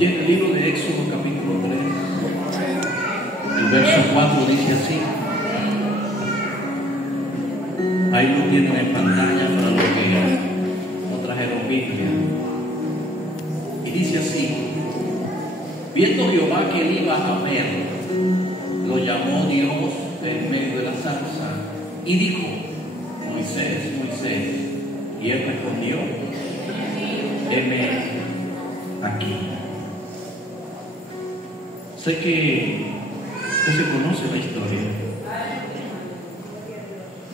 tiene el libro de Éxodo capítulo 3. El verso 4 dice así. Ahí lo tienen en pantalla para los que no trajeron Biblia. Y dice así: viendo Jehová que él iba a ver, lo llamó Dios en medio de la zarza y dijo: Moisés, Moisés. Y él respondió: heme aquí. Sé que usted se conoce la historia.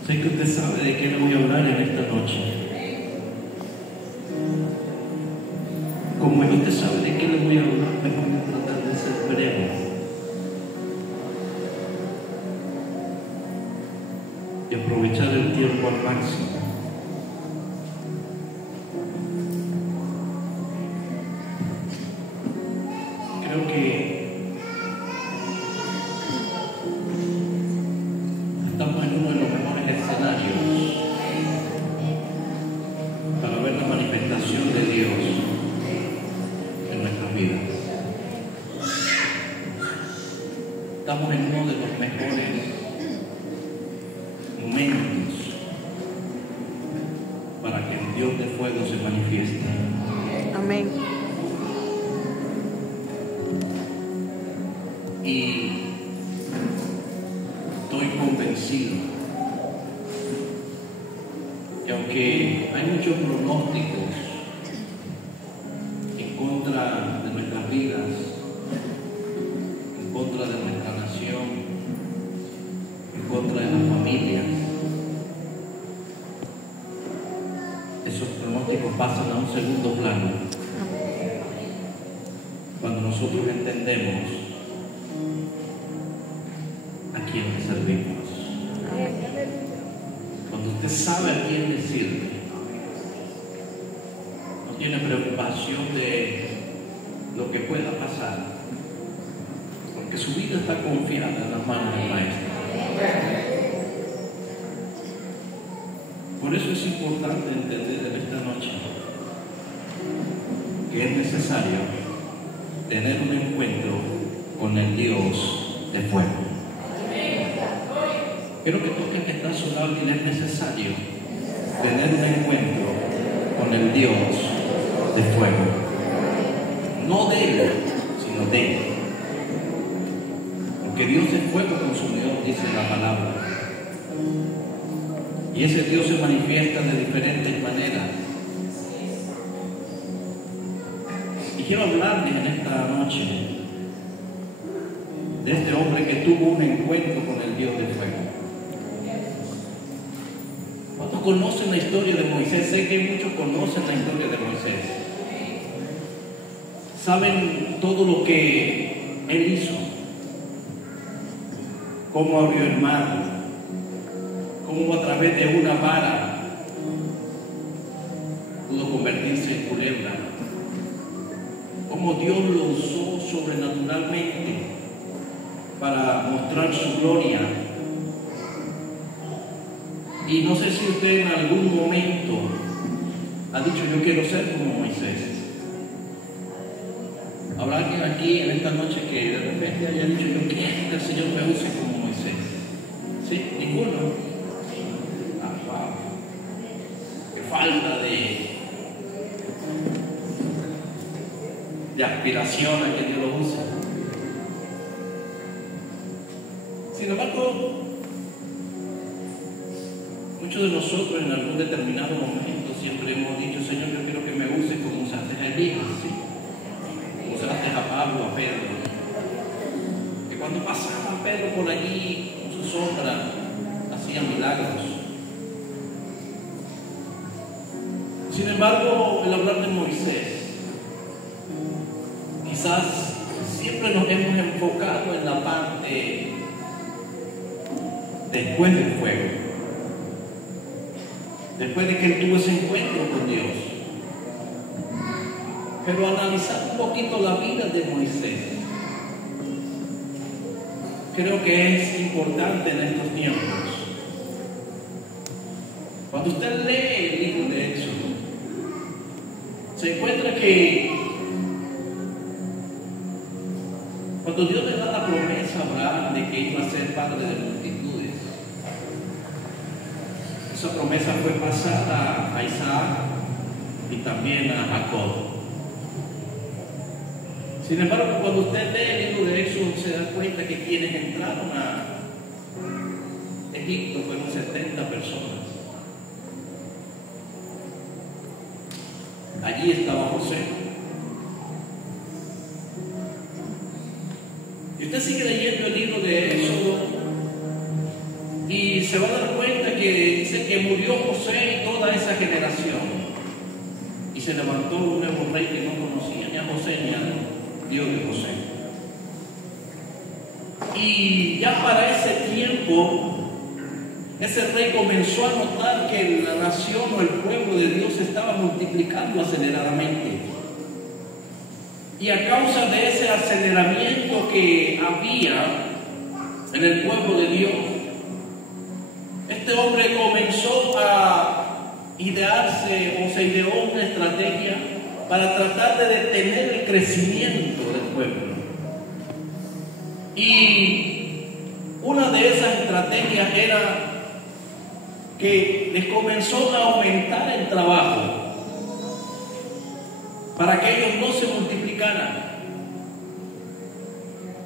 Sé que usted sabe de qué le voy a hablar en esta noche. Como usted sabe de qué le voy a hablar, me voy a tratar de ser breve y aprovechar el tiempo al máximo. Creo que estamos en uno de los mejores escenarios para ver la manifestación de Dios en nuestras vidas. Estamos en uno de los mejores momentos para que el Dios de fuego se manifieste. Amén. Y estoy convencido que aunque hay muchos pronósticos en contra de nuestras vidas, en contra de nuestra nación, en contra de las familias, esos pronósticos pasan a un segundo plano cuando nosotros entendemos a quién le servimos. Cuando usted sabe a quién le sirve, no tiene preocupación de lo que pueda pasar, porque su vida está confiada en las manos del Maestro. Por eso es importante entender en esta noche que es necesario tener un encuentro con el Dios de fuego. Quiero que toquen que está a su lado y es necesario tener un encuentro con el Dios de fuego. No de él, sino de él. Porque Dios es fuego consumidor, dice la palabra. Y ese Dios se manifiesta de diferentes maneras. Y quiero hablarles en esta noche de este hombre que tuvo un encuentro con el Dios de fuego. ¿Cuántos conocen la historia de Moisés? Sé que muchos conocen la historia de Moisés. Saben todo lo que él hizo. Cómo abrió el mar. Cómo a través de una vara pudo convertirse en culebra. Cómo Dios lo usó sobrenaturalmente para mostrar su gloria. Y no sé si usted en algún momento ha dicho: yo quiero ser como Moisés. ¿Habrá alguien aquí en esta noche que de repente haya dicho: yo quiero que el Señor me use como Moisés? ¿Sí? ¿Ninguno? Ah, wow. Qué falta de aspiración a que Dios lo use. Sin embargo, muchos de nosotros en algún determinado momento siempre hemos dicho: Señor, yo quiero que me uses como usaste a Elías, ¿sí? Como usaste a Pablo, a Pedro. Que cuando pasaba Pedro por allí con su sombra, hacía milagros. Sin embargo, el hablar de Moisés, quizás siempre nos hemos enfocado en la parte después del fuego. Después de que él tuvo ese encuentro con Dios. Pero analizar un poquito la vida de Moisés, creo que es importante en estos tiempos. Cuando usted lee el libro de Éxodo, se encuentra que Cuando Dios le da la promesa a Abraham de que iba a ser padre de multitudes, esa promesa fue pasada a Isaac y también a Jacob. Sin embargo, cuando usted lee el libro de Éxodo, se da cuenta que quienes entraron a Egipto fueron 70 personas. Allí estaba José. Y usted sigue leyendo el libro de Éxodo y se va a dar cuenta que dice que murió José y toda esa generación. Y se levantó un nuevo rey que no conocía ni a José ni al Dios de José. Y ya para ese tiempo, ese rey comenzó a notar que la nación o el pueblo de Dios se estaba multiplicando aceleradamente. Y a causa de ese aceleramiento que había en el pueblo de Dios, este hombre comenzó a idearse o se ideó una estrategia para tratar de detener el crecimiento del pueblo. Y una de esas estrategias era que les comenzó a aumentar el trabajo para que ellos no se multiplicaran,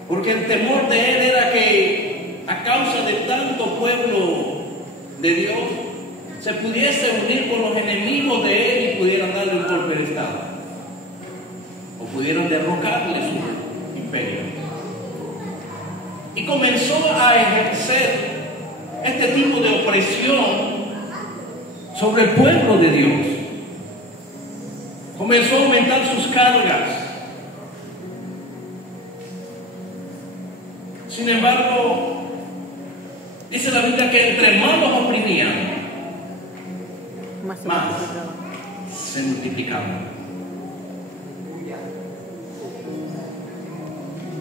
porque el temor de él era que a causa de tanto pueblo de Dios se pudiese unir con los enemigos de él y pudieran darle un golpe de estado o pudieran derrocarle su imperio. Y comenzó a ejercer este tipo de opresión sobre el pueblo de Dios. Comenzó a aumentar sus cargas. Sin embargo, dice la Biblia que entre más los oprimían, más se multiplicaban.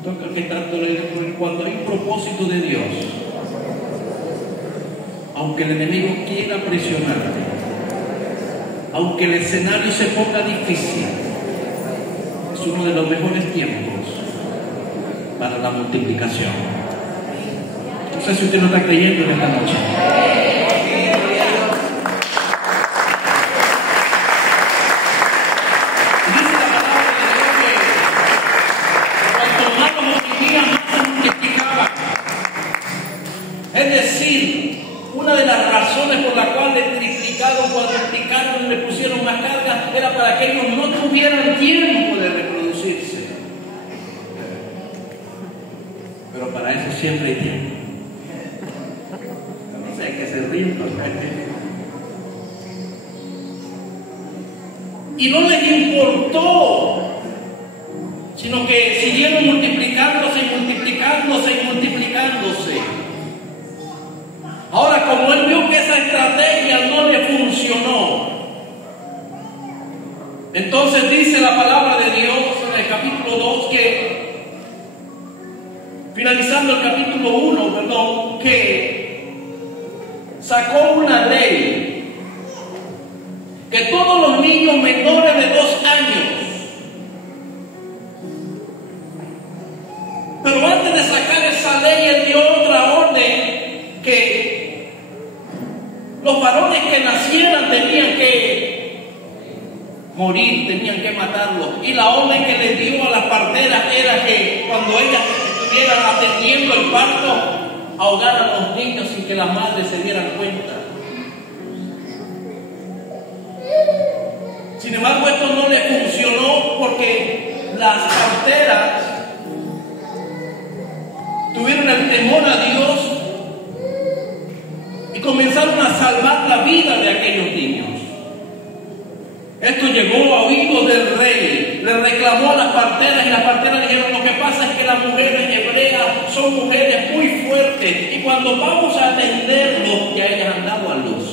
Toca que tanto cuando hay un propósito de Dios, aunque el enemigo quiera presionarte, aunque el escenario se ponga difícil, es uno de los mejores tiempos para la multiplicación. No sé si usted no está creyendo en esta noche. Dice la palabra de Dios que cuanto más los oprimían, más se multiplicaban. Es decir, una de las razones por la cual le triplicaron, cuadruplicaron, le pusieron más carga, era para que ellos no tuvieran tiempo de reproducirse. Pero para eso siempre hay tiempo. No sé, hay que ser rico. Y no les importó, sino que siguieron multiplicándose y multiplicándose y multiplicándose. Ahora, como él vio que esa estrategia no le funcionó, entonces dice la palabra de Dios en el capítulo 2 que, finalizando el capítulo 1, que sacó una ley que todos los niños menores de 2 años, pero antes de sacar esa ley, él dio otra orden que los varones que nacieran tenían que morir, tenían que matarlos. Y la orden que le dio a las parteras era que cuando ellas estuvieran atendiendo el parto, ahogaran a los niños sin que las madres se dieran cuenta. Sin embargo, esto no le funcionó porque las parteras tuvieron el temor a Dios y comenzaron a salvar la vida de aquellos niños. Esto llegó a oídos del rey, le reclamó a las parteras y las parteras dijeron: lo que pasa es que las mujeres hebreas son mujeres muy fuertes y cuando vamos a atenderlos ya ellas han dado a luz.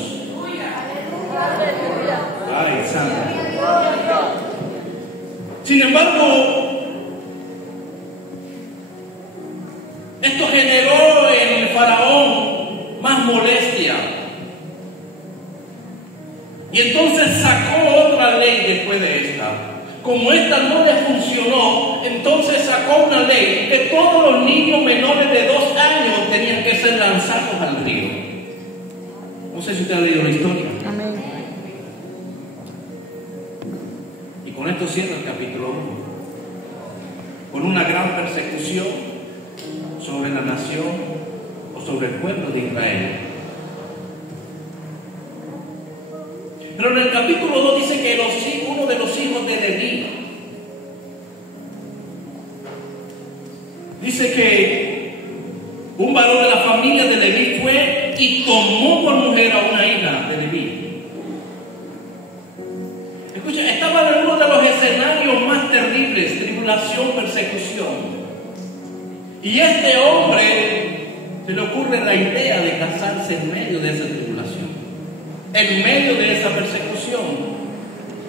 Ay, santo. Sin embargo, esto generó en el faraón más molestia. Y entonces sacó otra ley después de esta. Como esta no le funcionó, entonces sacó una ley ley que todos los niños menores de 2 años tenían que ser lanzados al río. No sé si usted ha leído la historia. Amén. Y con esto cierra el capítulo 1. Con una gran persecución sobre la nación o sobre el pueblo de Israel. Pero en el capítulo 2 dice que uno de los hijos de Leví, dice que un varón de la familia de Leví fue y tomó por mujer a una hija de Leví. Escucha, estaba en uno de los escenarios más terribles: tribulación, persecución. Y este hombre se le ocurre la idea de casarse en medio de esa tribulación, en medio de esa persecución.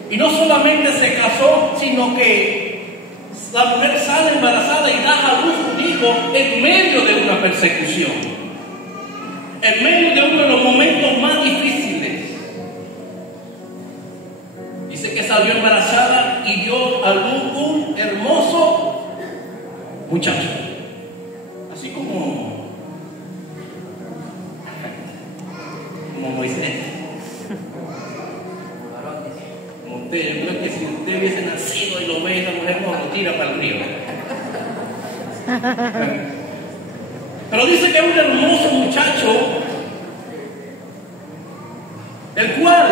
Y no solamente se casó, sino que la mujer sale embarazada y da a luz un hijo en medio de una persecución, en medio de uno de los momentos más difíciles. Dice que salió embarazada y dio a luz un hermoso muchacho, así como Moisés. Como usted, yo creo que si usted hubiese nacido y lo ve, esa mujer no lo tira para el río. Pero dice que es un hermoso muchacho, el cual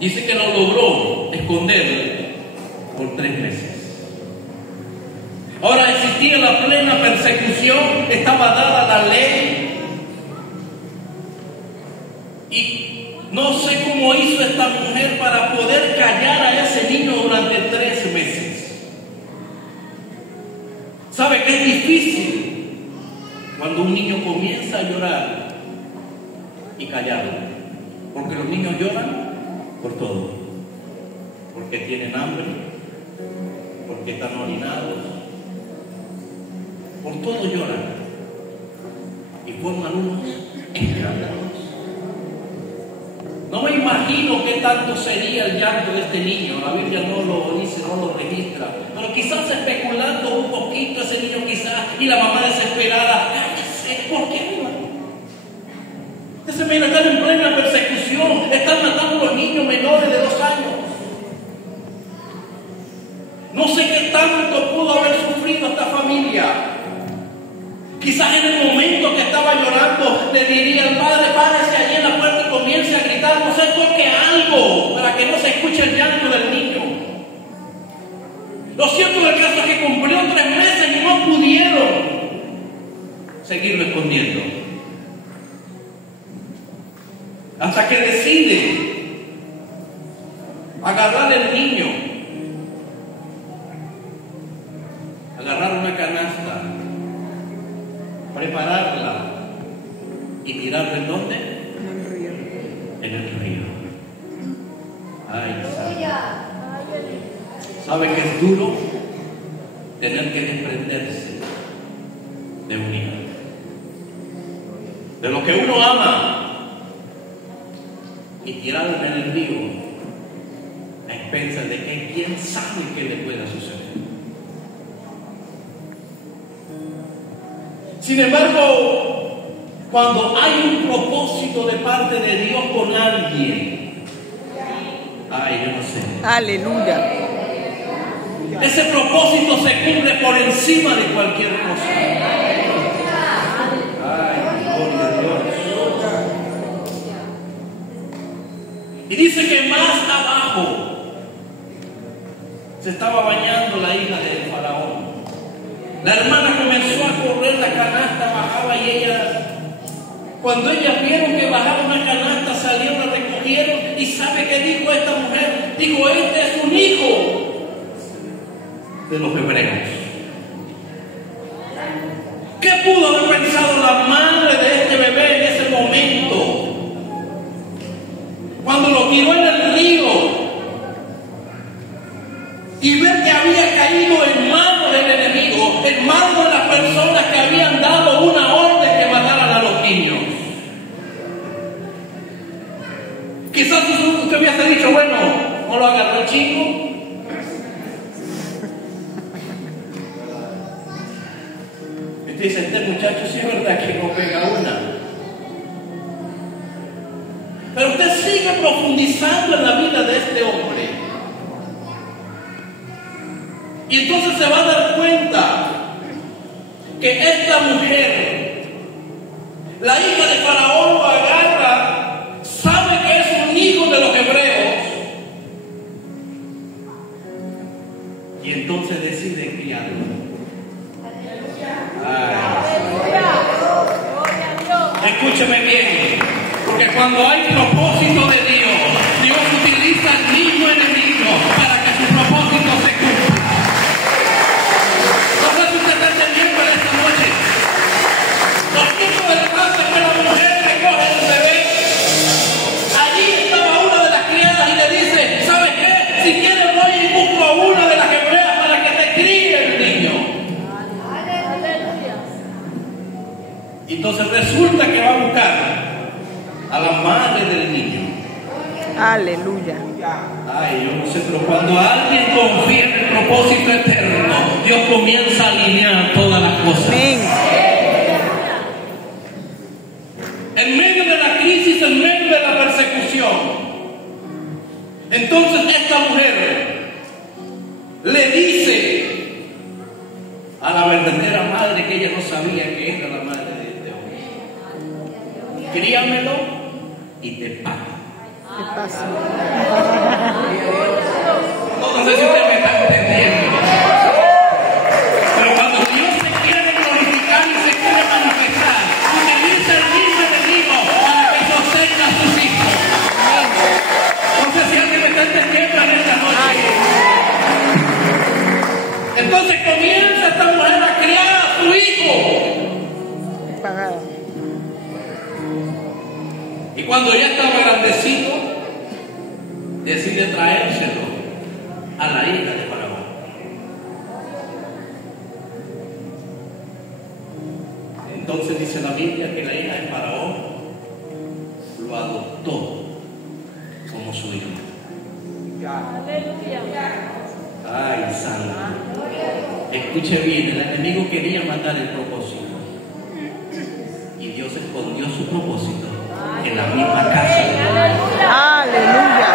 dice que lo logró esconder por 3 meses. Ahora existía la plena persecución, estaba dada la ley. Y no sé cómo hizo esta mujer para poder callar a ese niño durante 3 meses. ¿Sabe que es difícil cuando un niño comienza a llorar y callarlo? Porque los niños lloran por todo. Porque tienen hambre, porque están orinados, por todo lloran. Y forman unos escándalos. No me imagino qué tanto sería el llanto de este niño. La Biblia no lo dice, no lo registra. Pero quizás especulando un poquito ese niño quizás, y la mamá desesperada, cállese, ¿por qué no? Ese niño está en plena persecución, están matando a los niños menores de 2 años. No sé qué tanto pudo haber sufrido esta familia. Quizás en el momento que estaba llorando le diría al padre: párese allí en la puerta y comience a gritar, no sé, toque algo para que no se escuche el llanto del niño. Lo cierto del caso es que cumplió 3 meses y no pudieron seguirlo escondiendo. Hasta que decide agarrar el niño, agarrar una canasta, prepararla y tirarla ¿en dónde? En el río. En el río. Ay, ¿sabe que es duro tener que desprenderse de un hijo? De lo que uno ama y tirarlo en el río a expensas de que quién sabe qué le pueda suceder. Sin embargo, cuando hay un propósito de parte de Dios con alguien, ay, yo no sé. Aleluya. Ese propósito se cumple por encima de cualquier cosa. Ay, gloria a Dios. Y dice que más abajo se estaba bañando la hija del faraón. La hermana comenzó a correr la canasta, bajaba y ella, cuando ellas vieron que bajaba una canasta, salieron, la recogieron. ¿Y sabe qué dijo esta mujer? Dijo: este es un hijo de los hebreos. ¿Qué pudo haber pensado la madre de este bebé en ese momento? Cuando lo tiró en el río y ver que había caído en manos del enemigo, en manos de las personas que habían dado una orden que mataran a los niños. Quizás usted hubiese dicho: bueno, no lo agarró el chico. usted dice, este muchacho sí es verdad que no pega una. Pero usted sigue profundizando en la vida de este hombre. Y entonces se va a dar cuenta que esta mujer, la hija de Faraón, lo agarra, sabe que es un hijo de los hebreos, y entonces decide criarlo. Escúcheme bien, porque cuando hay propósito de Dios, Dios utiliza al mismo enemigo para que su propósito se cumpla. No sé si usted está entendiendo en esta noche. Los tipos de la casa que la mujer recoge el bebé, allí estaba una de las criadas y le dice, ¿sabes qué? Si quieres voy y busco a una de las hebreas para que te críe el niño. Entonces resulta que va a buscar a la madre del niño. Aleluya. Ay, yo no sé, pero cuando alguien confía en el propósito eterno, Dios comienza a alinear todas las cosas. Amén. En medio de la crisis, en medio de la persecución, entonces esta mujer le dice a la verdadera madre que ella no sabía que era la madre de este hombre: críamelo y te pago. ¿Qué pasa? No sé si usted me está entendiendo. Pero cuando Dios se quiere glorificar y se quiere manifestar, utiliza el mismo enemigo para que sostenga a sus hijos. No sé si alguien me está entendiendo en esta noche. Entonces comienza esta mujer a criar a su hijo. Pagado. Y cuando ya estaba grandecito, decide traérselo a la hija de Faraón. Entonces dice la Biblia que la hija de Faraón lo adoptó como su hijo. Ay, santo. Escuche bien, el enemigo quería matar el propósito. Y Dios escondió su propósito en la misma casa. Aleluya.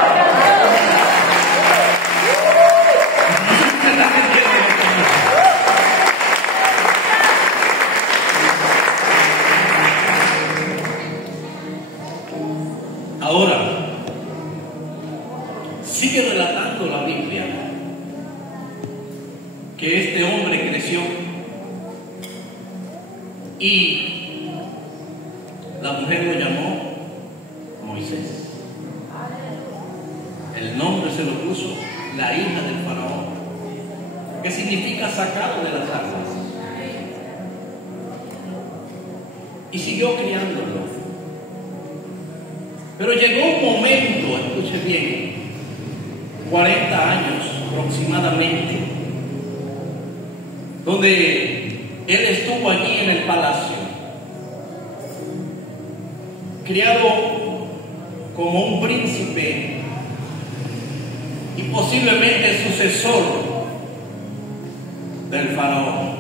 Ahora, sigue relatando la Biblia que este hombre creció y la mujer lo llamó Moisés. El nombre se lo puso la hija del Faraón, que significa sacado de las aguas. Y siguió criándolo. Pero llegó un momento, escuche bien, 40 años aproximadamente, donde él estuvo allí en el palacio, criado como un príncipe y posiblemente sucesor del Faraón,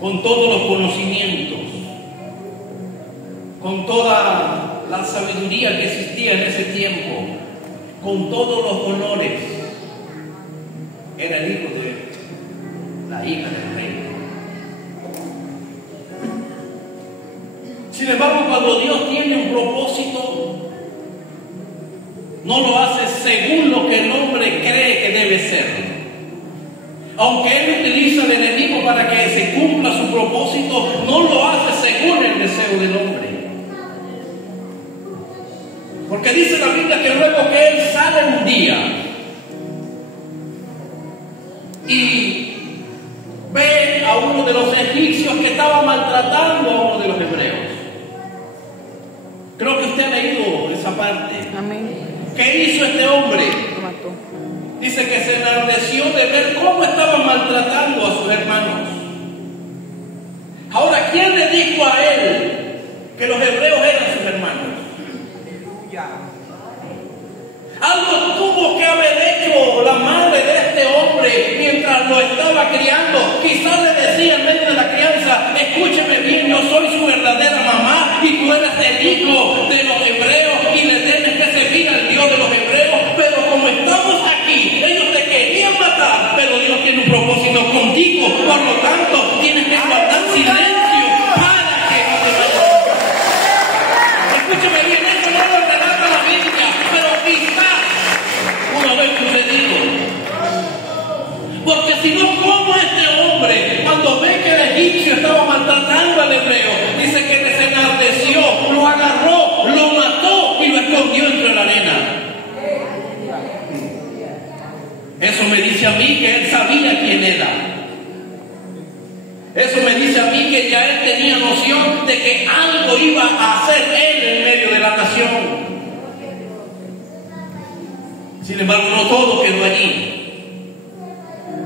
con todos los conocimientos, con toda la sabiduría que existía en ese tiempo, con todos los honores. Era el hijo de la hija del rey. Sin embargo, cuando Dios tiene un propósito, no lo hace según lo que el hombre cree que debe ser. Aunque Él utiliza al enemigo para que se cumpla su propósito, no lo hace según el deseo del hombre. Porque dice la Biblia que luego que él sale un día y ve a uno de los egipcios que estaba maltratando a uno de los hebreos. Creo que usted ha leído esa parte. Amén. ¿Qué hizo este hombre? Lo mató. Dice que se enardeció de ver cómo estaban maltratando a sus hermanos. Ahora, ¿quién le dijo a él que los hebreos eran sus hermanos? Algo tuvo que haber hecho la madre de este hombre mientras lo estaba criando. Quizás le decía en medio de la crianza: escúcheme bien, yo soy su verdadera mamá y tú eres el hijo de los hebreos y le tienes que servir al Dios de los hebreos, pero como estamos aquí, ellos te querían matar, pero Dios tiene un propósito contigo, por lo tanto tienes que guardar silencio para que no te vayas. Escúcheme bien, eso no lo relata la Biblia, pero quizás una vez sucedido. Porque si no, ¿cómo este hombre, cuando ve que el egipcio estaba maltratando al hebreo, dice que se enardeció, lo agarró, lo mató y lo escondió entre la arena? Eso me dice a mí que él sabía quién era. Eso me dice a mí que ya él tenía noción de que algo iba a hacer él en medio de la nación. Sin embargo, no todo quedó allí.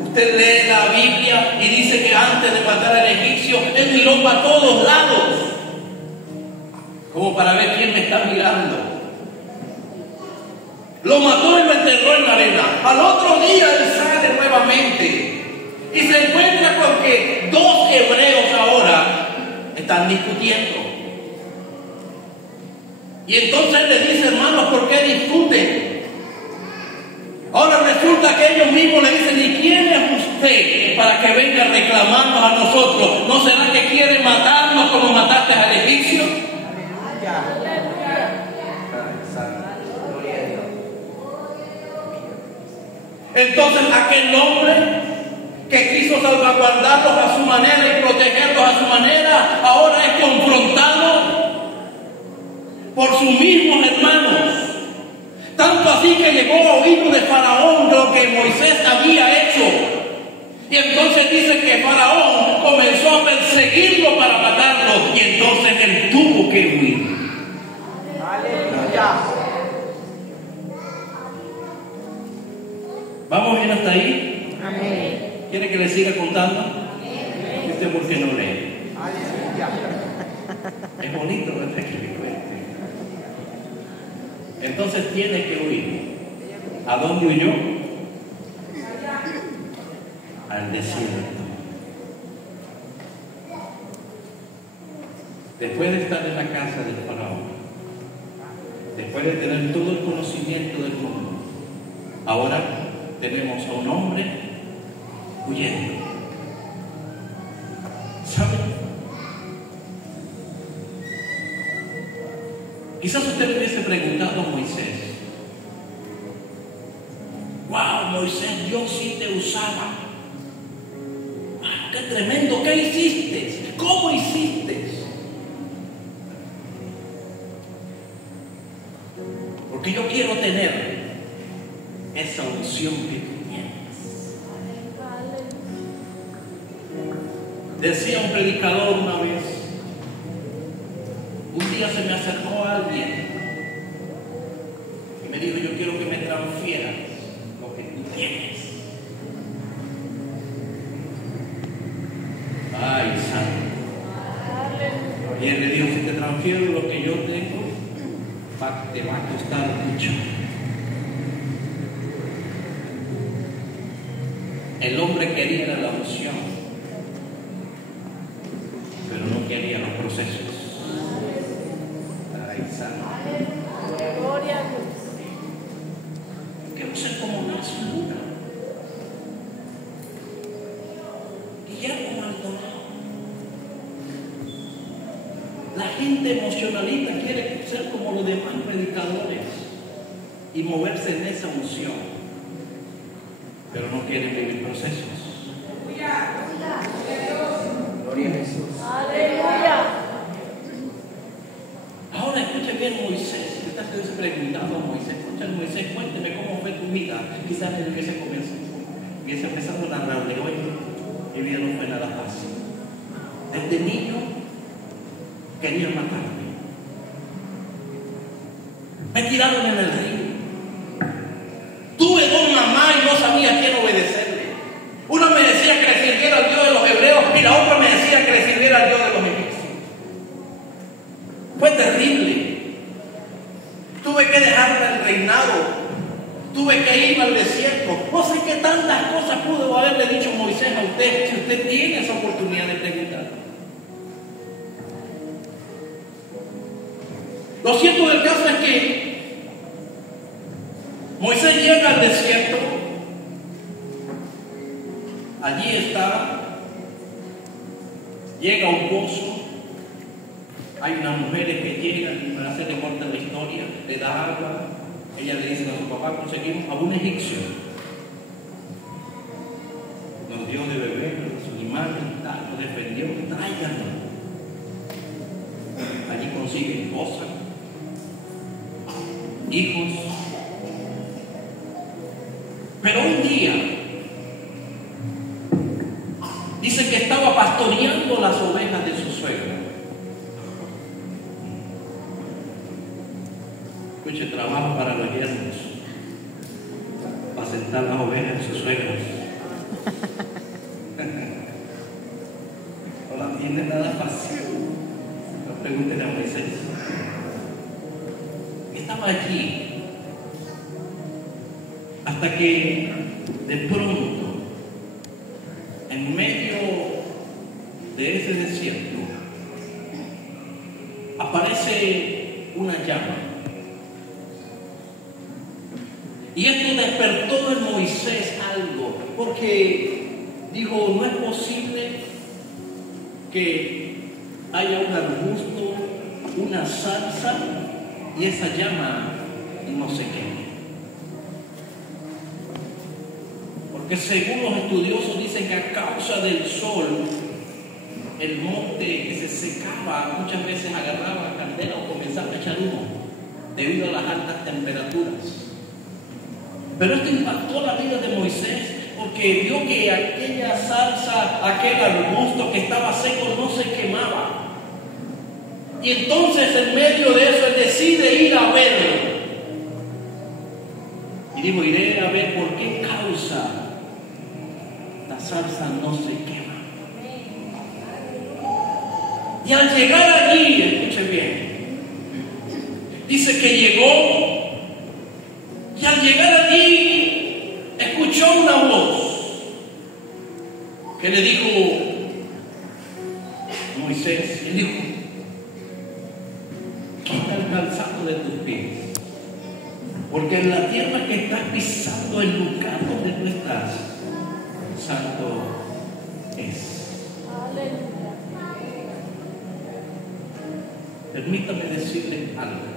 Usted lee la Biblia y dice que antes de matar al egipcio, él miró para todos lados, como para ver quién me está mirando. Lo mató y lo enterró en la arena. Al otro día él sale nuevamente y se encuentra con que dos hebreos ahora están discutiendo. Y entonces le dice: hermanos, ¿por qué discuten? Ahora resulta que ellos mismos le dicen: ¿y quién es usted para que venga a reclamarnos a nosotros? ¿No será que quiere matarnos como mataste al egipcio? Entonces aquel hombre que quiso salvaguardarlos a su manera y protegerlos a su manera, ahora es confrontado por sus mismos hermanos. Tanto así que llegó a oídos de Faraón lo que Moisés había hecho. Y entonces dice que Faraón comenzó a perseguirlo para matarlo. Y entonces él tuvo que huir. Aleluya. ¿Vamos bien hasta ahí? Amén. ¿Quiere que le siga contando? ¿Usted por qué no lee? Aleluya. Es bonito, ¿verdad? Entonces tiene que huir. ¿A dónde huyó? Al desierto. Después de estar en la casa del faraón, después de tener todo el conocimiento del mundo, ahora tenemos a un hombre huyendo. ¿Sabe? Quizás usted le hubiese preguntado a Moisés: wow, Moisés, Dios sí te usaba. Wow, qué tremendo, ¿qué hiciste? ¿Cómo hiciste? Porque yo quiero tener esa unción que tú tienes. Decía un predicador una vez: un día se me acercó alguien y me dijo: yo quiero que me transfieras lo que tú tienes. Ay, santo. Y él le dijo: si te transfiero lo que yo tengo, te va a costar mucho. El hombre quería la unción, pero no quería los procesos. Quiero ser como nace una. Guillermo Maldonado. La gente emocionalista quiere ser como los demás predicadores y moverse en esa unción, pero no quieren vivir procesos. Gloria a Jesús. Aleluya. Ahora escuche bien Moisés. Usted está preguntando a Moisés: escucha, Moisés, cuénteme cómo fue tu vida. Quizás él hubiese empezado a narrarle: hoy mi vida no fue nada fácil. Desde niño querían matarme. Me tiraron en el río. Tuve dos mamás y no sabía a quién obedecerle. Una me decía que le sirviera al Dios de los hebreos y la otra me decía que le sirviera al Dios de los egipcios. Fue terrible. Tuve que dejar el reinado. Tuve que ir al desierto. No sé qué tantas cosas pudo haberle dicho Moisés a usted, si usted tiene esa oportunidad de preguntar. Lo cierto del caso es que Moisés llega al desierto. Allí está. Llega a un pozo. Hay unas mujeres que llegan y para hacerle corta la historia, le da agua. Ella le dice a su papá: conseguimos a un egipcio. Nos dio de beber, su imagen, lo defendió, tráiganlo. Allí consigue esposa, hijos. Pero un día dice que estaba pastoreando las ovejas de su suegra. Escuche, trabajo para los yernos, para sentar las ovejas de sus suegras. No la tiene nada fácil. No pregunten a Moisés. Estaba allí hasta que de pronto, en medio de ese desierto, aparece una llama. Y esto despertó en Moisés algo, porque dijo: no es posible que haya un arbusto, una zarza y esa llama no se queme. Porque según los estudiosos dicen que a causa del sol, el monte que se secaba muchas veces agarraba candela o comenzaba a echar humo debido a las altas temperaturas. Pero esto impactó la vida de Moisés, porque vio que aquella zarza, aquel arbusto que estaba seco no se quemaba. Y entonces en medio de eso él decide ir a ver. Y dijo: iré a ver por qué causa la zarza no se quema. Y al llegar allí, escuche bien, dice que llegó. Y al llegar allí, escuchó una voz que le dijo: Moisés, le dijo: quita el calzado de tus pies, porque en la tierra que estás pisando, el lugar donde tú estás, santo es. Permítame decirle algo.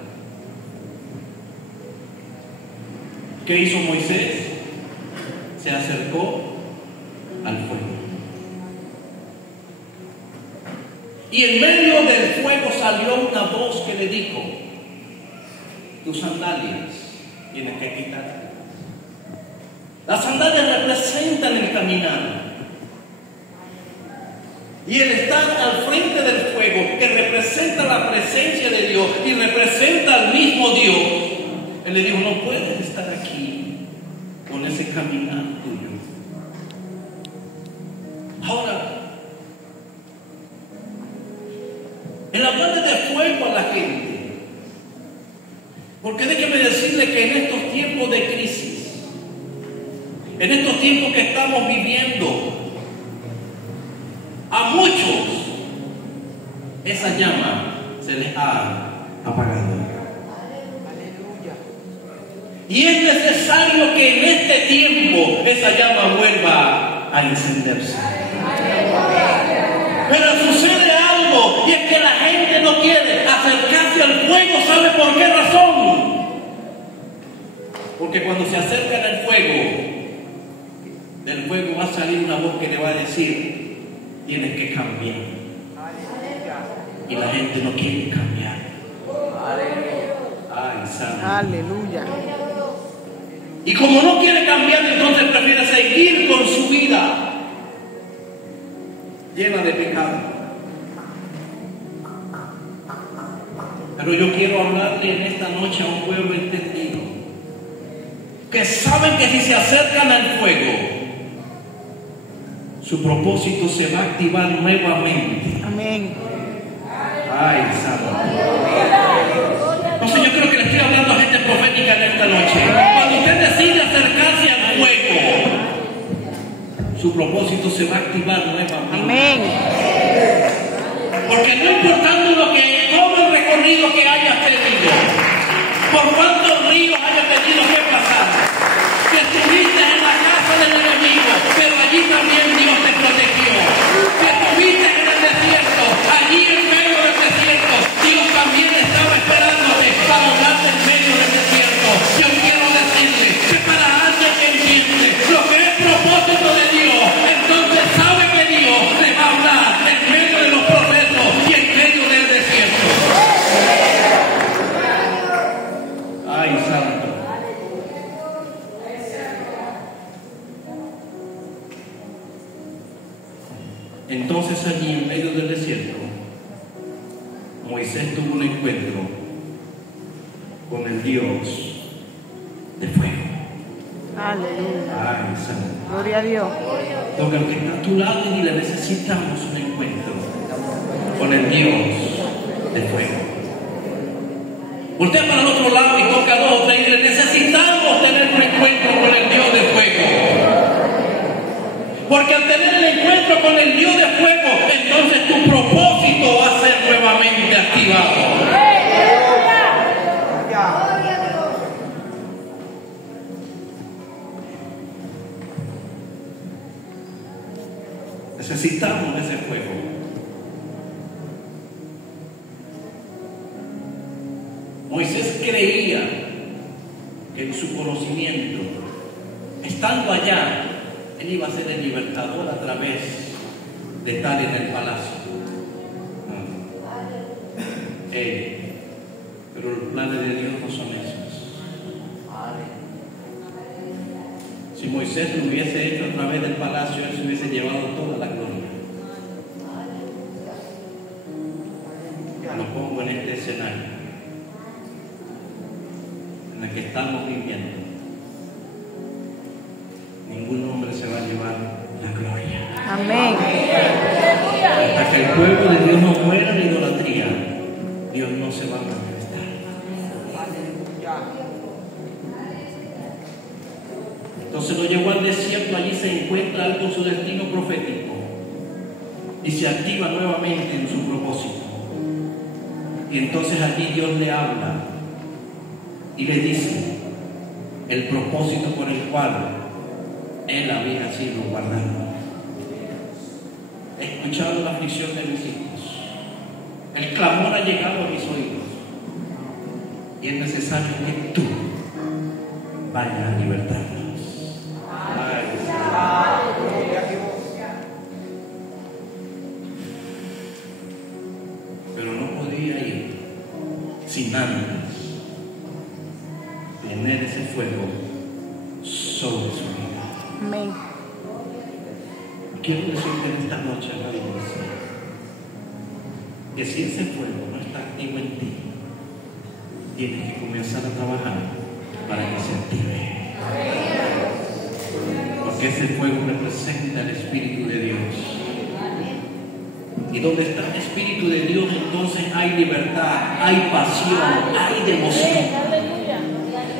¿Qué hizo Moisés? Se acercó al fuego. Y en medio del fuego salió una voz que le dijo: tus sandalias tienes que quitar. Las sandalias representan el caminar. Y el estar al frente del fuego, que representa la presencia de Dios y representa al mismo Dios, él le dijo: no puedes estar aquí con ese caminar tuyo. Ahora, el hablar de fuego a la gente, porque déjeme decirle que en estos tiempos de crisis, en estos tiempos que estamos viviendo, a muchos esa llama se les ha apagado. Y es necesario que en este tiempo esa llama vuelva a encenderse. Pero sucede algo, y es que la gente no quiere acercarse al fuego. ¿Sabe por qué razón? Porque cuando se acercan al fuego, del fuego va a salir una voz que le va a decir: tienes que cambiar. Y la gente no quiere cambiar. Ay, santo. Aleluya. Y como no quiere cambiar, entonces prefiere seguir con su vida llena de pecado. Pero yo quiero hablarle en esta noche a un pueblo entendido, que saben que si se acercan al fuego, su propósito se va a activar nuevamente. Amén. Ay, santo. Entonces yo creo que le estoy hablando a gente profética en esta noche. Cuando usted decide acercarse al fuego, su propósito se va a activar nuevamente. Amén. Porque no importando lo que todo el reconocimiento recorrido que hayas tenido, por cuántos ríos hayas tenido que pasar, que estuviste en la casa del enemigo, pero allí también Dios te protegió, que estuviste en el desierto, allí en medio del desierto, Dios también estaba esperándote para hablarte en medio del desierto. Yo quiero decirle que para alguien que entiende lo que es propósito de Dios, entonces sabe que Dios le va a hablar en medio de los procesos y en medio del desierto. Ay, santo. Entonces allí en medio del desierto, Moisés tuvo un encuentro con el Dios de fuego. Aleluya. Ay, santo. Gloria a Dios. Toca al que está a tu lado y dile, necesitamos un encuentro con el Dios de fuego. Voltea para el otro lado y toca a dos o tres y dile, necesitamos tener un encuentro con el Dios de fuego. Porque al tener el encuentro con el Dios de fuego, entonces tu propósito va a ser nuevamente activado. Necesitamos ese fuego. Moisés creía que en su conocimiento, estando allá, él iba a ser el libertador a través de estar en el palacio. Pero los planes de Dios no son esos. Si Moisés lo hubiese hecho a través del palacio, él se hubiese llevado toda la gloria. Lo pongo en este escenario en el que estamos viviendo. Ningún hombre se va a llevar la gloria. Amén. Hasta que el pueblo de Dios no muera de idolatría, Dios no se va a manifestar. Entonces lo llevó al desierto, allí se encuentra él con su destino profético y se activa nuevamente en su propósito. Y entonces allí Dios le habla y le dice el propósito por el cual él había sido guardado. He escuchado la aflicción de mis hijos. El clamor ha llegado a mis oídos. Y es necesario que tú vayas a libertarnos. Pero no podía ir sin antes tener ese fuego sobre su vida. Amén. Quiero decirte en esta noche, la iglesia, que si ese fuego no está activo en ti, tienes que comenzar a trabajar para que se active. Porque ese fuego representa el Espíritu de Dios. Y donde está el Espíritu de Dios, entonces hay libertad, hay pasión, hay devoción.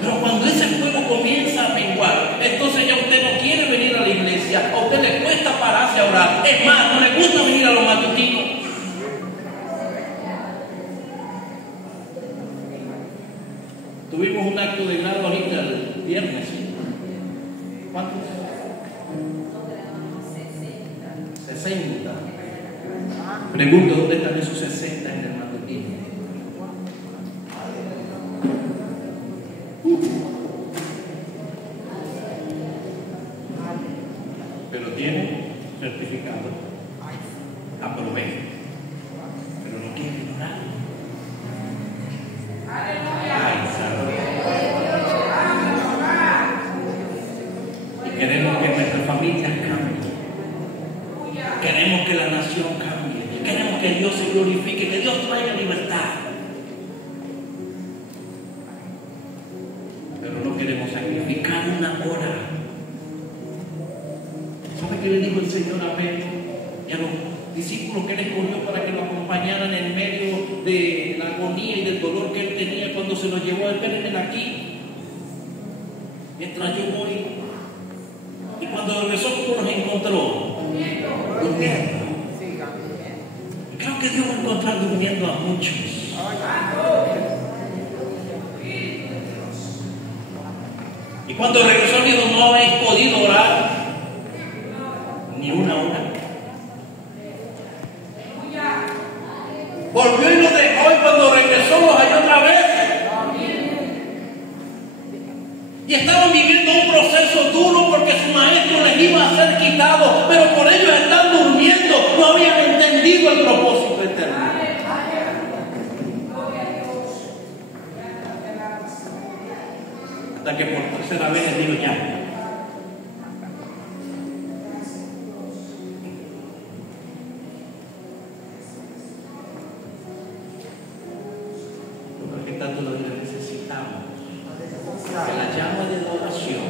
Pero cuando ese fuego comienza a menguar, entonces ya usted no quiere venir a la iglesia, a usted le cuesta pararse a orar. Es más, no le gusta venir a los matutinos. Tuvimos un acto de grado ahorita el viernes, ¿sí? ¿Cuántos? 60. Pregunto, ¿dónde están esos 60 en el matutino? Pero tiene certificado, aprobé, pero no quiere orar. Ay, Señor. Y queremos que nuestras familias cambien. Queremos que la nación cambie. Queremos que Dios se glorifique, que Dios traiga libertad. Pero no queremos sacrificar una hora. ¿Sabe qué le dijo el Señor a Pedro y a los discípulos que él escogió para que lo acompañaran en medio de la agonía y del dolor que él tenía cuando se lo llevó a ver aquí? Mientras yo voy. Y cuando regresó, ¿cómo nos encontró? Durmiendo. Creo que Dios va a encontrar durmiendo a muchos. Y cuando regresó dijo, no habéis podido orar ni una hora. Volvió y lo dejó, y cuando regresó los halló otra vez. Y estaban viviendo un proceso duro porque su maestro les iba a ser quitado, pero por ellos están durmiendo, no habían entendido el propósito eterno. Hasta que por tercera vez les digo ya. Porque tanto lo necesitamos. Que la llama de la oración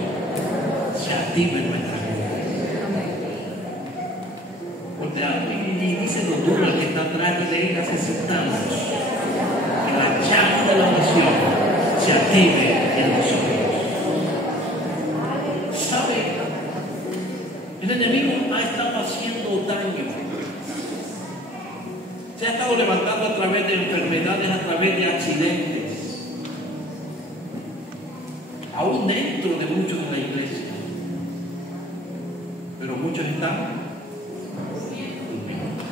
se active en nuestra vida. Porque y dice lo duro al que está atrás de él, necesitamos que la llama de la oración se active en nosotros. ¿Sabe? El enemigo ha estado haciendo daño. Se ha estado levantando a través de enfermedades, a través de accidentes, aún dentro de muchos de la iglesia. Pero muchos están durmiendo.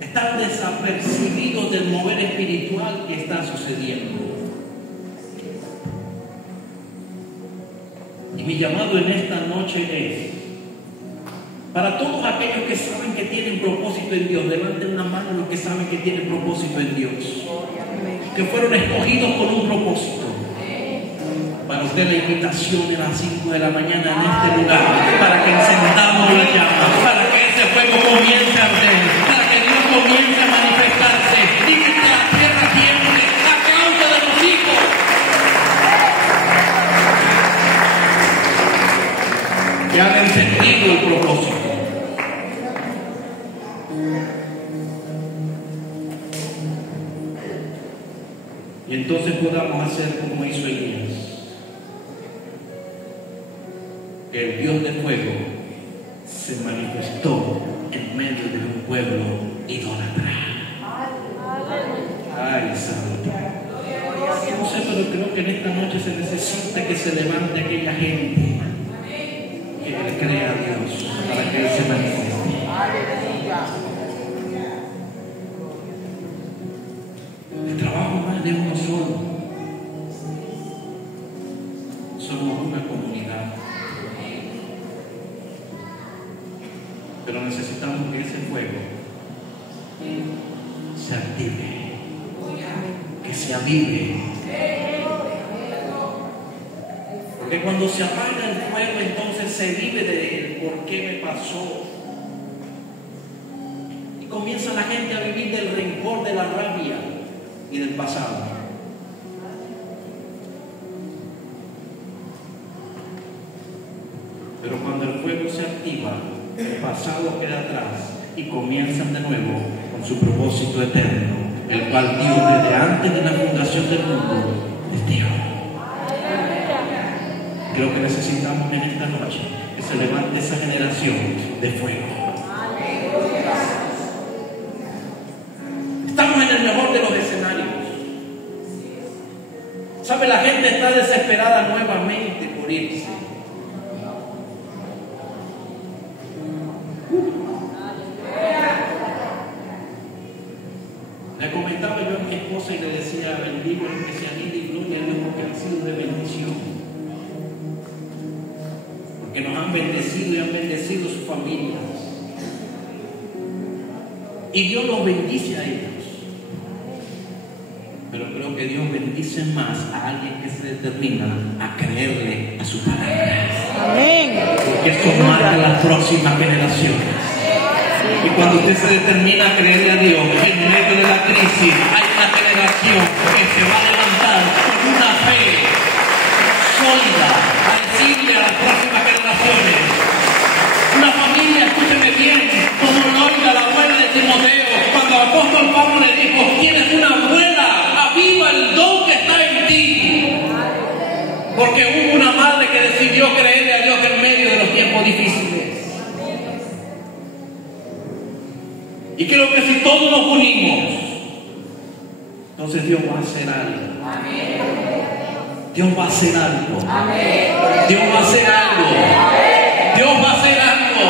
Están desapercibidos del mover espiritual que está sucediendo. Y mi llamado en esta noche es para todos aquellos que saben que tienen propósito en Dios. Levanten la mano los que saben que tienen propósito en Dios, que fueron escogidos con un propósito. Para usted la invitación a las 5 de la mañana en este lugar, para que encendamos la llama, para que ese fuego comience a arder, para que Dios comience a manifestarse y que la tierra tiemble a causa de los hijos que han encendido el propósito. Y entonces podamos hacer como hizo Elías. El Dios de fuego se manifestó en medio de un pueblo idólatra. Ay, santo. No sé, pero creo que en esta noche se necesita que se levante aquella gente que le crea a Dios para que Él se manifieste. El trabajo no es de uno solo. Somos una comunidad. Pero necesitamos que ese fuego se active, que se avive. Porque cuando se apaga el fuego, entonces se vive de por qué me pasó. Y comienza la gente a vivir del rencor, de la rabia y del pasado. Pero cuando el fuego se activa, el pasado queda atrás y comienzan de nuevo con su propósito eterno, el cual Dios desde antes de la fundación del mundo les dio. Creo que necesitamos en esta noche que se levante esa generación de fuego. Estamos en el mejor de los escenarios. ¿Sabe? La gente está desesperada nuevamente por irse. Le comentaba yo a mi esposa y le decía, bendigo especialmente y gloria a Dios porque han sido de bendición. Porque nos han bendecido y han bendecido sus familias. Y Dios los bendice a ellos. Pero creo que Dios bendice más a alguien que se determina a creerle a su palabra. Amén. Porque eso marca las próximas generaciones. Y cuando usted se determina a creerle a Dios en medio de la crisis, hay una generación que se va a levantar con una fe sólida a decirle a las próximas generaciones. Una familia, escúcheme bien, como Loida, la abuela de Timoteo, cuando el apóstol Pablo le dijo, tienes una abuela, aviva el don que está en ti. Porque hubo una madre que decidió creerle a Dios en medio de los tiempos difíciles. Y creo que si todos nos unimos, entonces Dios va a hacer algo. Dios va a hacer algo. Dios va a hacer algo. Dios va a hacer algo.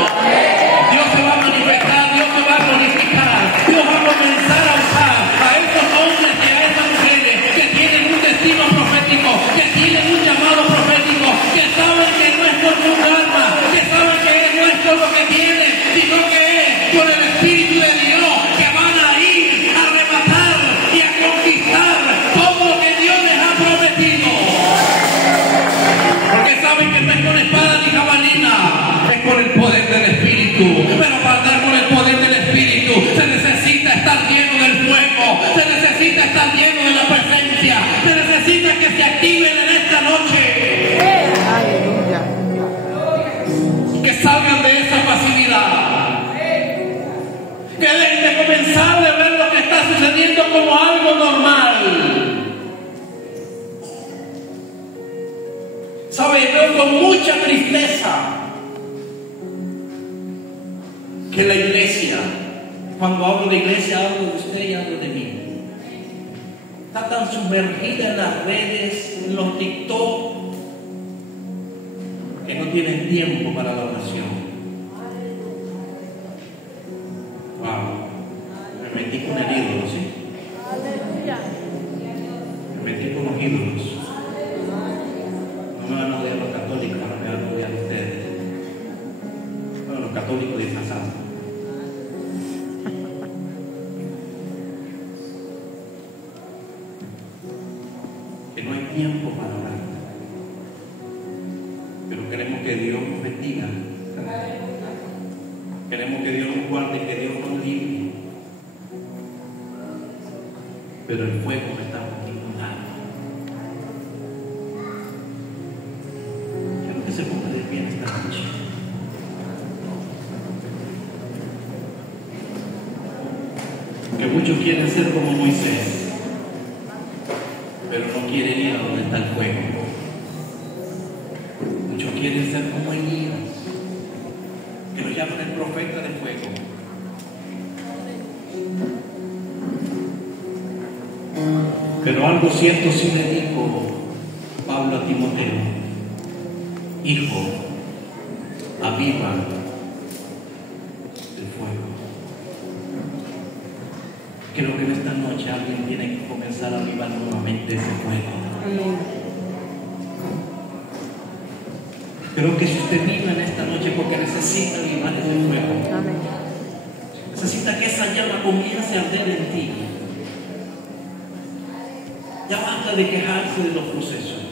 Dios se va a manifestar, Dios se va a glorificar. Dios va a comenzar a usar a esos hombres y a esas mujeres que tienen un destino profético, que tienen un llamado profético, que saben que no es por su alma, que saben que no es por lo que tienen, sino que es por el Espíritu de Dios, que van a ir a arrebatar y a conquistar todo lo que Dios les ha prometido. Porque saben que no es con espada ni jabalina, es con el poder del Espíritu. Pero para andar con el poder del Espíritu se necesita estar lleno del fuego, se necesita estar lleno de la presencia, se necesita que se activen en esta noche. Aleluya. Que salgan de esa pasividad, que dejen de comenzar de ver lo que está sucediendo como algo normal. ¿Sabe? Veo con mucha tristeza que la iglesia, cuando hablo de iglesia, hablo de usted y hablo de mí, está tan sumergida en las redes, en los TikTok, que no tienen tiempo para la oración. Wow, me metí con el ídolo, ¿sí? Me metí con los ídolos. No me van a odiar los católicos, ahora me van a odiar ustedes. Bueno, los católicos disfrazados. Que no hay tiempo para orar. Pero queremos que Dios nos bendiga. Queremos que Dios nos guarde, que Dios nos libre. Pero el fuego me está inundando. Quiero que se ponga de pie en esta noche. Que muchos quieren ser como Moisés, pero no quieren ir a donde está el fuego. Muchos quieren ser como Elías, que lo llaman el profeta de fuego. Pero algo cierto sí le dijo Pablo a Timoteo: hijo, aviva el fuego. Creo que en esta noche alguien tiene que comenzar a avivar nuevamente ese fuego. Amén. Creo que si usted vive en esta noche porque necesita avivar ese fuego, Amén. necesita que esa llama comience a arder en ti. Ya basta de quejarse de los procesos.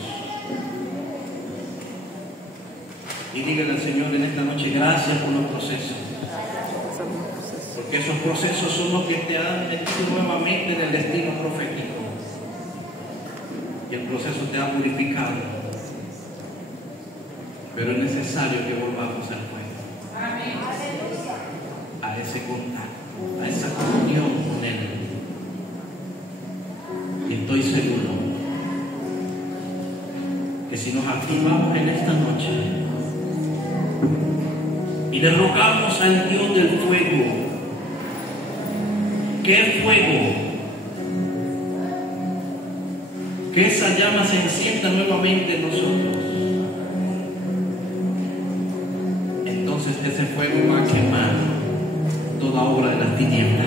Y dígale al Señor en esta noche: gracias por los procesos. Porque esos procesos son los que te han metido nuevamente en el destino profético. Y el proceso te ha purificado. Pero es necesario que volvamos al fuego. A ese contacto, a esa comunión con Él. Y estoy seguro que si nos activamos en esta noche y le rogamos al Dios del fuego, que el fuego, que esa llama se encienda nuevamente en nosotros, entonces ese fuego va a quemar toda obra de las tinieblas.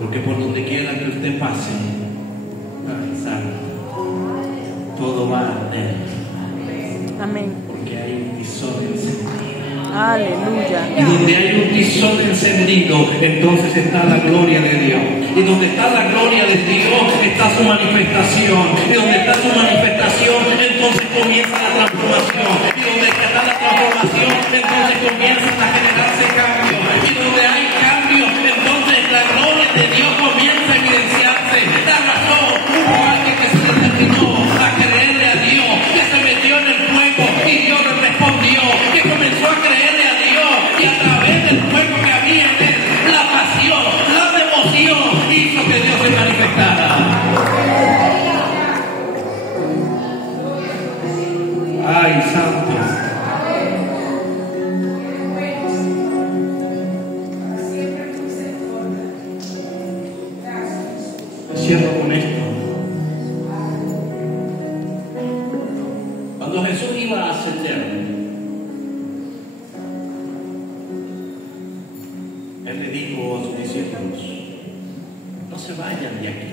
Porque por donde quiera que usted pase, todo va a arder. Amén. Porque hay un tizón encendido. Aleluya. Y donde hay un tizón encendido, entonces está la gloria de Dios. Y donde está la gloria de Dios, está su manifestación. Y donde está su manifestación, entonces comienza la transformación. Y donde está la transformación, entonces comienzan a generarse cambios. Y donde hay cambios, entonces la gloria de Dios comienza a evidenciarse. La razón, hubo alguien que se determinó a creerle a Dios, que se metió en el fuego y Dios le respondió, que comenzó a creerle a Dios y a través del fuego que había en él, la pasión, la devoción hizo que Dios se manifestara. Ay, santo. vayan de aquí.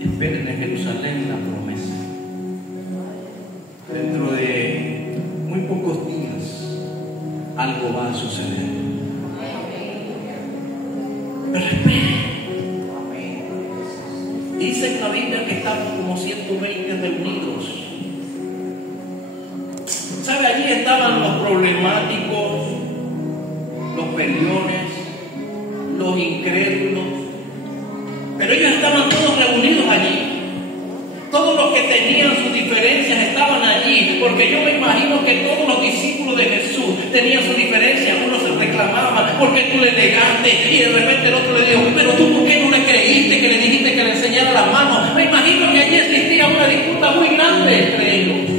Esperen en Jerusalén la promesa. Dentro de muy pocos días algo va a suceder. Pero esperen. Dice en la Biblia que estaban como 120 reunidos. ¿Sabe? Allí estaban los problemáticos, los peleones, los incrédulos. Pero ellos estaban todos reunidos allí. Todos los que tenían sus diferencias estaban allí, porque yo me imagino que todos los discípulos de Jesús tenían sus diferencias. Uno se reclamaba, ¿por qué tú le negaste? Y de repente el otro le dijo, pero tú, ¿por qué no le creíste que le dijiste que le enseñara las manos? Me imagino que allí existía una disputa muy grande entre ellos.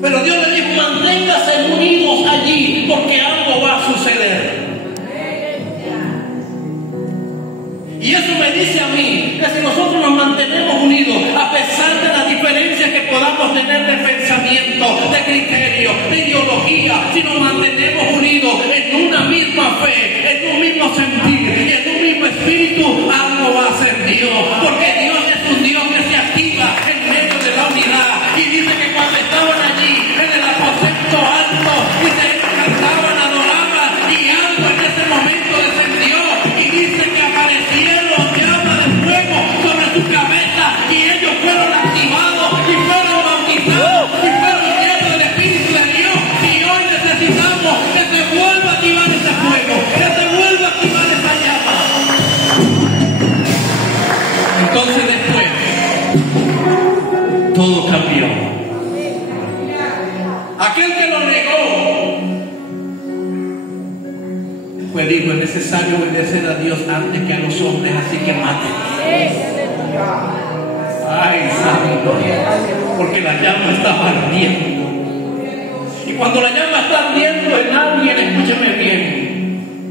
Pero Dios le dijo, manténgase unidos allí, porque algo va a suceder. Y eso me dice a mí, que si nosotros nos mantenemos unidos, a pesar de las diferencias que podamos tener de pensamiento, de criterio, de ideología, si nos mantenemos unidos en una misma fe, en un mismo sentir y en un mismo espíritu, algo va a hacer Dios. Porque Dios es un Dios que se activa en medio de la unidad. Y dice que cuando estaban allí en el aposento alto, y se cantaban, adoraban, y algo en ese momento descendió, y dice que aparecieron llamas de fuego sobre su cabeza, y ellos fueron activados, y fueron bautizados, y fueron llenos del Espíritu de Dios. Y hoy necesitamos que se vuelva a activar ese fuego, que se vuelva a activar esa llama. Entonces después, todo cambió. Aquel que lo negó, pues dijo, es necesario obedecer a Dios antes que a los hombres, así que maten. Ay, santo, porque la llama estaba ardiendo. Y cuando la llama está ardiendo en alguien, escúcheme bien,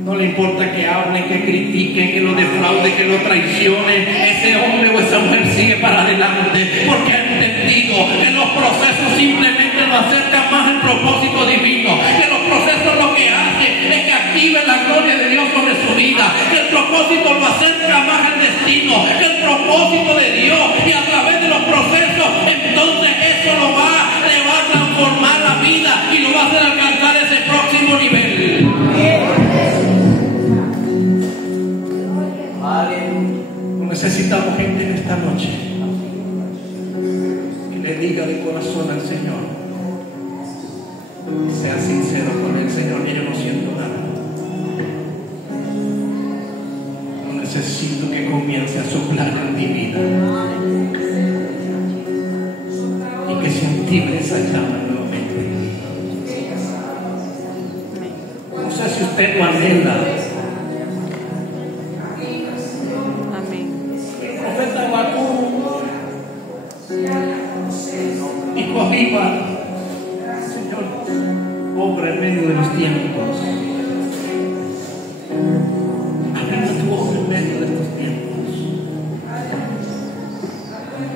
no le importa que hablen, que critiquen, que lo defrauden, que lo traicionen, ese hombre o esa mujer sigue para adelante, porque ha entendido que los procesos simplemente lo acercan más al propósito divino, que los procesos lo que hacen es que activen la gloria de Dios sobre su vida, que el propósito lo acerca más al destino, que el propósito de Dios, y a través de los procesos, entonces eso le va a transformar la vida y lo va a hacer alcanzar ese próximo nivel. Necesitamos gente en esta noche que le diga de corazón al Señor, sea sincero con el Señor, y yo no siento nada. No necesito que comience a soplar en mi vida y que se active esa llama nuevamente en mí. No sé si usted lo anhela. Hijo, aviva, Señor, obra en medio de los tiempos. Aviva tu obra en medio de estos tiempos.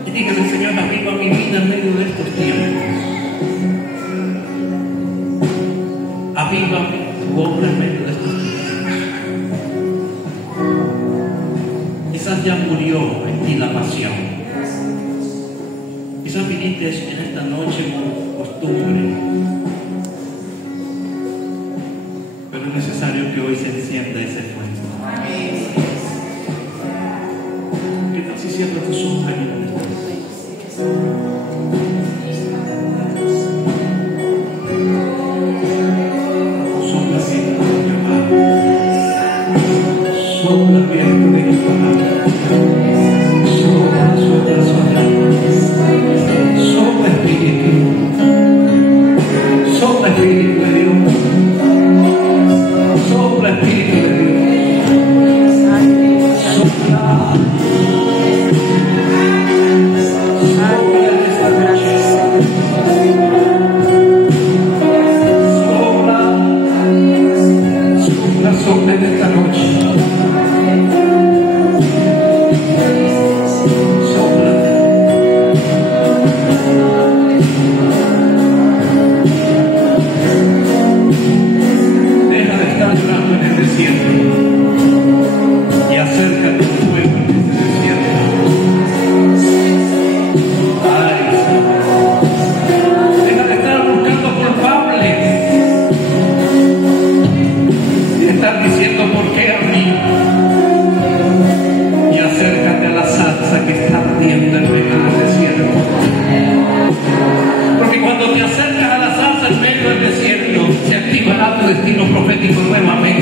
Y dígale, Señor, aviva mi vida en medio de estos tiempos. Aviva tu obra en medio de estos tiempos. Quizás ya murió en ti la pasión. Quizás viniste en esta noche por costumbre, pero es necesario que hoy se encienda ese fuego. ¿Qué tal si cierras tus ojos ahí en esta sopla viento de Jehová, sopla viento de Jehová, sopla, sopla, sopla. Sopla, Espíritu. destino profético nuevamente.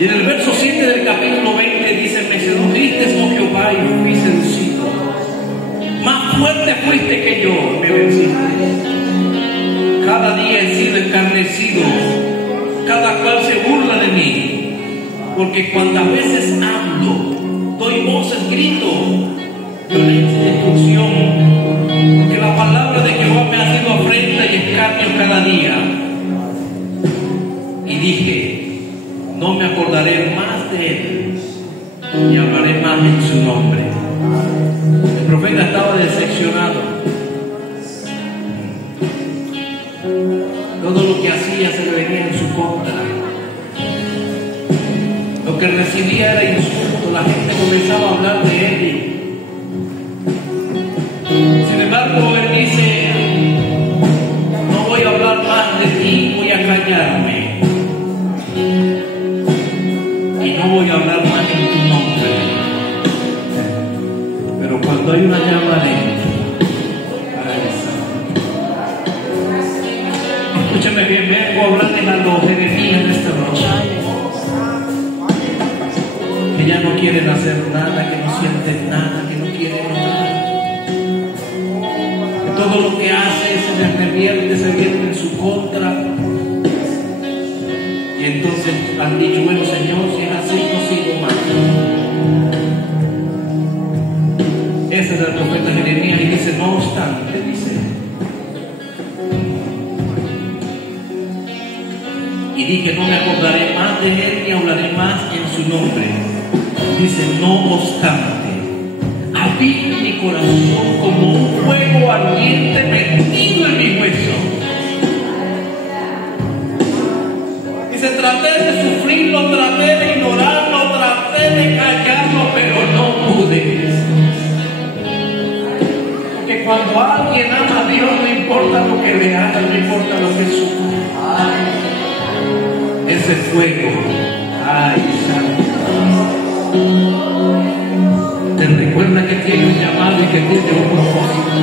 Y en el verso 7 del capítulo 20 dice: me sedujiste, oh Jehová, y fui seducido. Más fuerte fuiste que yo, me venciste. Cada día he sido escarnecido, cada cual se burla de mí, porque cuantas veces hablo, doy voces, grito, violencia y destrucción, porque la palabra de Jehová me ha sido ofrenda me acordaré más de él y hablaré más en su nombre. El profeta estaba decepcionado. Todo lo que hacía se le venía en su contra. Lo que recibía era insulto. La gente comenzaba a hablar de él. Sin embargo, él dice: no voy a hablar más de ti, voy a callarme. Y no voy a hablar más en tu nombre. Pero cuando hay una llama dentro, escúchame bien, vengo a hablarles a los Jeremías de esta noche. Que ya no quieren hacer nada, que no sienten nada, que no quieren nada. Que todo lo que hace se les revierte, se vierte en su contra. Y entonces han dicho: bueno, Señor, si es así, no sigo más. Ese es el profeta Jeremías y dice: no obstante, dice, y dije: no me acordaré más de él ni hablaré más en su nombre. Dice: no obstante, habita en mi corazón como un fuego ardiente metido en mi hueso. Dice: traté de sufrirlo, traté de ignorarlo, traté de callarlo, pero no pude. Porque cuando alguien ama a Dios, no importa lo que le haga, no importa lo que sufra. Ese fuego, ay, santo, te recuerda que tiene un llamado y que tiene un propósito.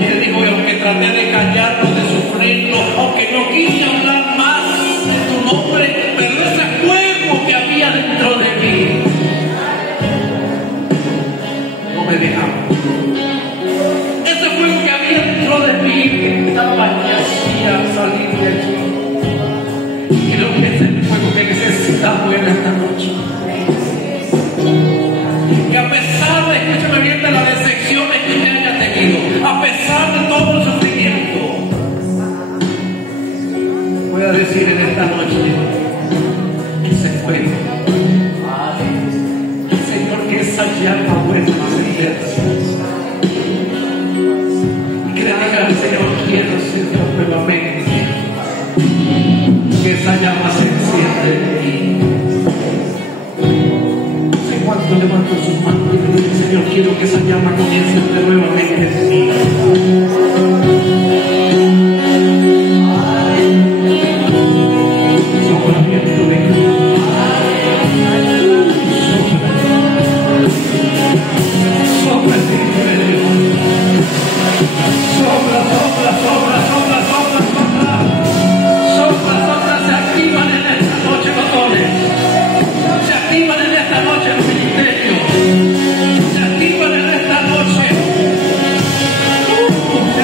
Y él dijo: aunque traté de callarlo, de sufrirlo, aunque no quise hablar más de tu nombre, pero ese fuego que había dentro de mí no me dejaba. Ese fuego que había dentro de mí que estaba y hacía salir de aquí. Y lo que es el fuego que necesitamos en esta noche. Que a pesar de, escúchame bien, de las decepciones que te haya tenido, a pesar de todo el sufrimiento, voy a decir en esta noche: ese fuego, Señor, que esa llama vuelva a encenderse. Y que le diga al Señor: quiero, Señor, nuevamente que esa llama se enciende en ti. Cuando levanto sus manos y me dice: Señor, quiero que esa llama comience nuevamente en mí. Sopla viento de Dios. Sopla Espíritu de Dios. Sopla, sopla, sopla, sopla, sopla, sopla. Sopla, sopla, se activan en esta noche los dones. Se activan en esta noche los ministerios. Se activan en esta noche. Se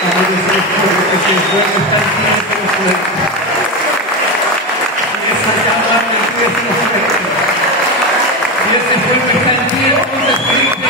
Vamos a decir fuerte, que el fuego está en ti, como fuerte. Y esa llama en ti es como fuerte. Y ese fuego está en ti, entonces